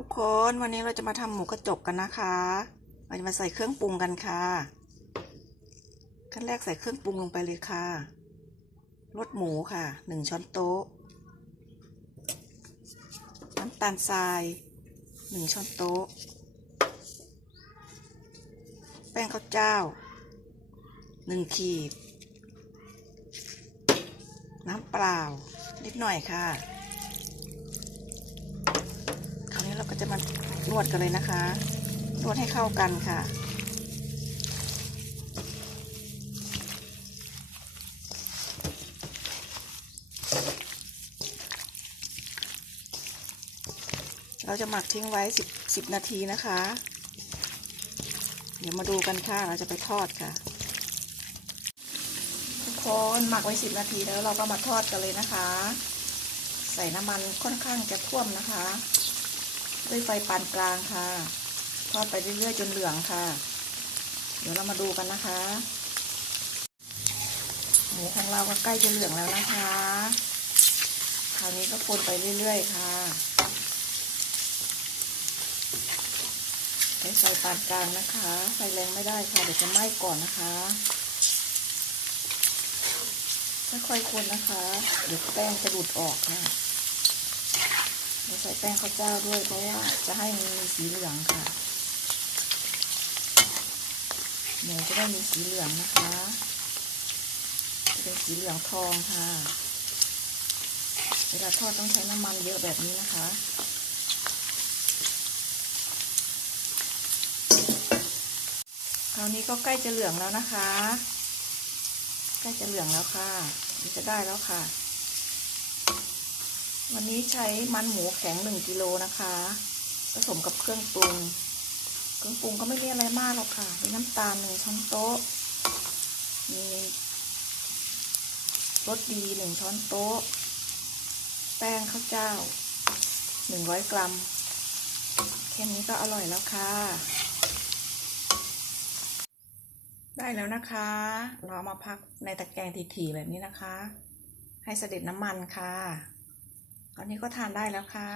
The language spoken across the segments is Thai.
ทุกคนวันนี้เราจะมาทำหมูกระจกกันนะคะเราจะมาใส่เครื่องปรุงกันค่ะขั้นแรกใส่เครื่องปรุงลงไปเลยค่ะรสหมูค่ะหนึ่งช้อนโต๊ะ น้ำตาลทรายหนึ่งช้อนโต๊ะ แป้งข้าวเจ้าหนึ่งขีด น้ำเปล่า นิดหน่อยค่ะ คราวนี้ เราก็จะมานวดกันเลยนะคะ นวดให้เข้ากันค่ะเราจะหมักทิ้งไว้สิบสิบนาทีนะคะ เดี๋ยวมาดูกันค่ะ เราจะไปทอดค่ะ ทุกคนหมักไว้สิบนาทีแล้วเราก็มาทอดกันเลยนะคะ ใส่น้ำมันค่อนข้างจะท่วมนะคะ ด้วยไฟปานกลางค่ะ ทอดไปเรื่อยๆจนเหลืองค่ะ เดี๋ยวเรามาดูกันนะคะหมูของเราก็ใกล้จะเหลืองแล้วนะคะ คราวนี้ก็คนไปเรื่อยๆค่ะใช้ไฟปานกลางนะคะไฟแรงไม่ได้ค่ะ เดี๋ยวจะไหม้ก่อนนะคะค่อยๆคนนะคะ เดี๋ยวแป้งจะหลุดออกค่ะ เราใส่แป้งข้าวเจ้าด้วยเพราะว่าจะให้มันมีสีเหลืองค่ะหมูจะได้มีสีเหลืองนะคะจะเป็นสีเหลืองทองค่ะ เวลาทอดต้องใช้น้ำมันเยอะแบบนี้นะคะคราวนี้ก็ใกล้จะเหลืองแล้วนะคะ ใกล้จะเหลืองแล้วค่ะมันจะได้แล้วค่ะ วันนี้ใช้มันหมูแข็งหนึ่งกิโลนะคะ ผสมกับเครื่องปรุง เครื่องปรุงก็ไม่มีอะไรมากหรอกค่ะ มีน้ำตาลหนึ่งช้อนโต๊ะ มีรสดีหนึ่งช้อนโต๊ะ แป้งข้าวเจ้าหนึ่งร้อยกรัมแค่นี้ก็อร่อยแล้วค่ะ ได้แล้วนะคะ เราเอามาพักในตะแกรงถี่ๆแบบนี้นะคะ ให้เสด็จน้ำมันค่ะ ตอนนี้ก็ทานได้แล้วค่ะ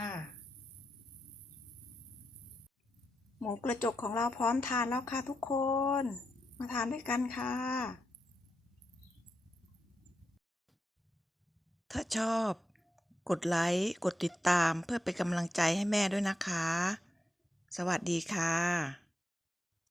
หมูกระจกของเราพร้อมทานแล้วค่ะทุกคน มาทานด้วยกันค่ะ ถ้าชอบ กดไลค์ กดติดตามเพื่อเป็นกำลังใจให้แม่ด้วยนะคะ สวัสดีค่ะ